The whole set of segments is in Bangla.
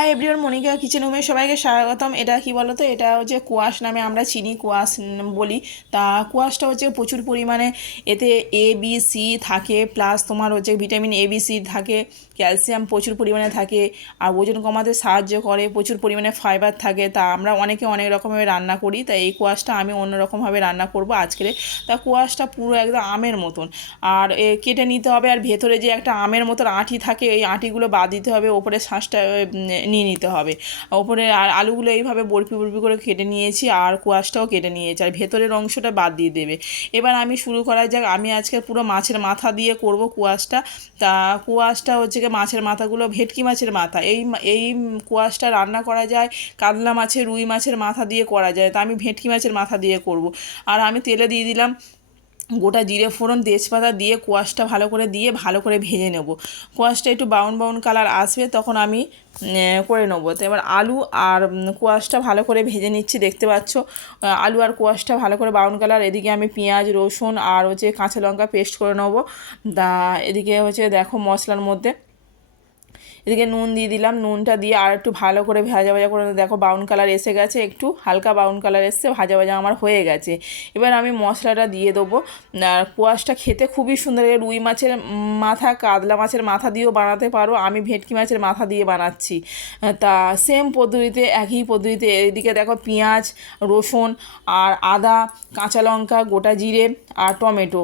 হাই এভরিওয়ান, মনিকা কিচেন হোমে সবাইকে স্বাগতম। এটা কি বলো তো, এটা হচ্ছে কোয়াশ নামে আমরা চিনি, কোয়াশ বলি। তা কোয়াশটা হচ্ছে প্রচুর পরিমাণে এতে এ বি সি থাকে, প্লাস তোমার হচ্ছে ভিটামিন এ বি সি থাকে, ক্যালসিয়াম প্রচুর পরিমাণে থাকে, আর ওজন কমাতে সাহায্য করে, প্রচুর পরিমাণে ফাইবার থাকে। তা আমরা অনেকে অনেক রকমভাবে রান্না করি, তা এই কোয়াশটা আমি অন্যরকমভাবে রান্না করব আজকে। তা কোয়াশটা পুরো একদম আমের মতন, আর কেটে নিতে হবে, আর ভেতরে যে একটা আমের মতন আঁটি থাকে এই আঁটিগুলো বাদ দিতে হবে, ওপরে শাঁসটা নিয়ে নিতে হবে। ওপরে আর আলুগুলো এইভাবে বরফি বরফি করে কেটে নিয়েছি, আর কোয়াশটাও কেটে নিয়েছি, আর ভেতরের অংশটা বাদ দিয়ে দেবে। এবার আমি শুরু করা যাক। আমি আজকে পুরো মাছের মাথা দিয়ে করব কোয়াশটা। তা কোয়াশটা হচ্ছে কি, মাছের মাথাগুলো ভেটকি মাছের মাথা, এই কোয়াশটা রান্না করা যায় কাতলা মাছের, রুই মাছের মাথা দিয়ে করা যায়। তা আমি ভেটকি মাছের মাথা দিয়ে করব। আর আমি তেলে দিয়ে দিলাম গোটা জিরে ফোড়ন, তেজপাতা দিয়ে কোয়াশটা ভালো করে দিয়ে ভালো করে ভেজে নেব। কোয়াশটা একটু ব্রাউন ব্রাউন কালার আসবে তখন আমি করে নেবো। তো এবার আলু আর কোয়াশটা ভালো করে ভেজে নিচ্ছি, দেখতে পাচ্ছ। আলু আর কোয়াশটা ভালো করে ব্রাউন কালার। এদিকে আমি পেঁয়াজ, রসুন আর হচ্ছে কাঁচা লঙ্কা পেস্ট করে নেবো। এদিকে হচ্ছে দেখো মশলার মধ্যে এদিকে নুন দিয়ে দিলাম, নুনটা দিয়ে আর একটু ভালো করে ভাজা ভাজা করে দেখো ব্রাউন কালার এসে গেছে, একটু হালকা ব্রাউন কালার এসছে, ভাজা ভাজা আমার হয়ে গেছে। এবার আমি মশলাটা দিয়ে দেবো। আর কোয়াশটা খেতে খুবই সুন্দর লাগে। রুই মাছের মাথা, কাতলা মাছের মাথা দিয়েও বানাতে পারো, আমি ভেটকি মাছের মাথা দিয়ে বানাচ্ছি। তা সেম পদ্ধতিতে, একই পদ্ধতিতে। এদিকে দেখো পেঁয়াজ, রসুন আর আদা, কাঁচা লঙ্কা, গোটা জিরে আর টমেটো,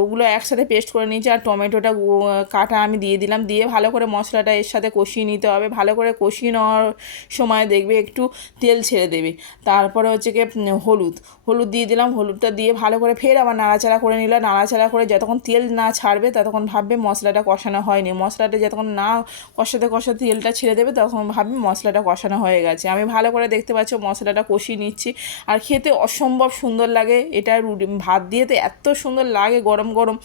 ওগুলো একসাথে পেস্ট করে নিয়েছি, আর টমেটোটা কাটা আমি দিয়ে দিলাম। দিয়ে ভালো করে মশলাটা এর সাথে কষিয়ে নিতে হবে। ভালো করে কষিয়ে নেওয়ার সময় দেখবে একটু তেল ছেড়ে দেবে। তারপরে হচ্ছে কি হলুদ দিয়ে দিলাম। হলুদটা দিয়ে ভালো করে ফের আবার নাড়াচাড়া করে নিলাম। নাড়াচাড়া করে যতক্ষণ তেল না ছাড়বে ততক্ষণ ভাববে মশলাটা কষানো হয়নি। মশলাটা যতক্ষণ না কষাতে কষাতে তেলটা ছেড়ে দেবে তখন ভাববে মশলাটা কষানো হয়ে গেছে। আমি ভালো করে দেখতে পাচ্ছ মশলাটা কষিয়ে নিচ্ছি, আর খেতে অসম্ভব সুন্দর লাগে। এটা ভাত দিয়ে তো এত সুন্দর লাগে, গরম গরম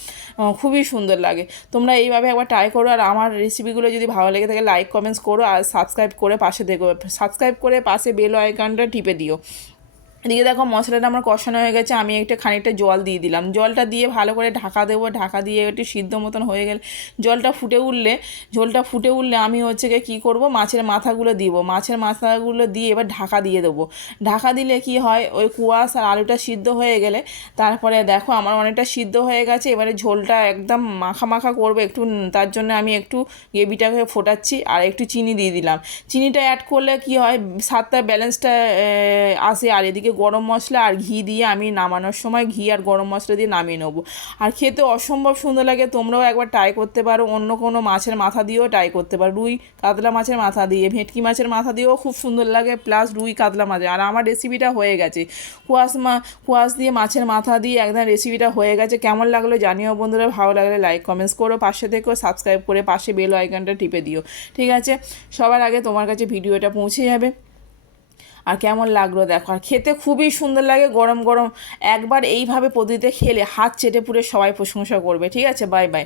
খুবই সুন্দর লাগে। তোমরা এইভাবে একবার ট্রাই করো, আর আমার রেসিপিগুলো যদি ভালো লেগে থাকে লাইক কমেন্টস করো, আর সাবস্ক্রাইব করে পাশে দেখো, সাবস্ক্রাইব করে পাশে বেল আইকনটা টিপে দিও। এদিকে দেখো মশলাটা আমার কষানো হয়ে গেছে, আমি খানিকটা জল দিয়ে দিলাম। জলটা দিয়ে ভালো করে ঢাকা দেবো। ঢাকা দিয়ে একটু সিদ্ধ মতন হয়ে গেলে, ঝোলটা ফুটে উঠলে আমি হচ্ছে গিয়ে কী করবো, মাছের মাথাগুলো দিব। মাছের মাথাগুলো দিয়ে এবার ঢাকা দিয়ে দেবো। ঢাকা দিলে কি হয়, ওই কুয়াশ আর আলুটা সিদ্ধ হয়ে গেলে তারপরে দেখো আমার অনেকটা সিদ্ধ হয়ে গেছে। এবারে ঝোলটা একদম মাখা মাখা করবো একটু, তার জন্য আমি একটু গ্রেভিটাকে ফোটাচ্ছি, আর একটু চিনি দিয়ে দিলাম। চিনিটা অ্যাড করলে কি হয়, স্বাদটা ব্যালেন্সটা আসে। আর এদিকে গরম মশলা আর ঘি দিয়ে আমি নামানোর সময় ঘি আর গরম মশলা দিয়ে নামিয়ে নেবো, আর খেতে অসম্ভব সুন্দর লাগে। তোমরাও একবার ট্রাই করতে পারো। অন্য কোনো মাছের মাথা দিয়েও ট্রাই করতে পারো, রুই কাতলা মাছের মাথা দিয়ে, ভেটকি মাছের মাথা দিয়েও খুব সুন্দর লাগে, প্লাস রুই কাতলা মাছ। আর আমার রেসিপিটা হয়ে গেছে, কোয়াশ দিয়ে মাছের মাথা দিয়ে একদম রেসিপিটা হয়ে গেছে। কেমন লাগলো জানিও বন্ধুরা। ভালো লাগলে লাইক কমেন্টস করো, পাশে থেকেও সাবস্ক্রাইব করে পাশে বেল আইকনটা টিপে দিও। ঠিক আছে, সবার আগে তোমার কাছে ভিডিওটা পৌঁছে যাবে। আর কেমন লাগলো দেখো, আর খেতে খুবই সুন্দর লাগে গরম গরম। একবার এইভাবে পদ্ধতিতে খেলে হাত চেটে পুড়ে সবাই প্রশংসা করবে। ঠিক আছে, বাই বাই।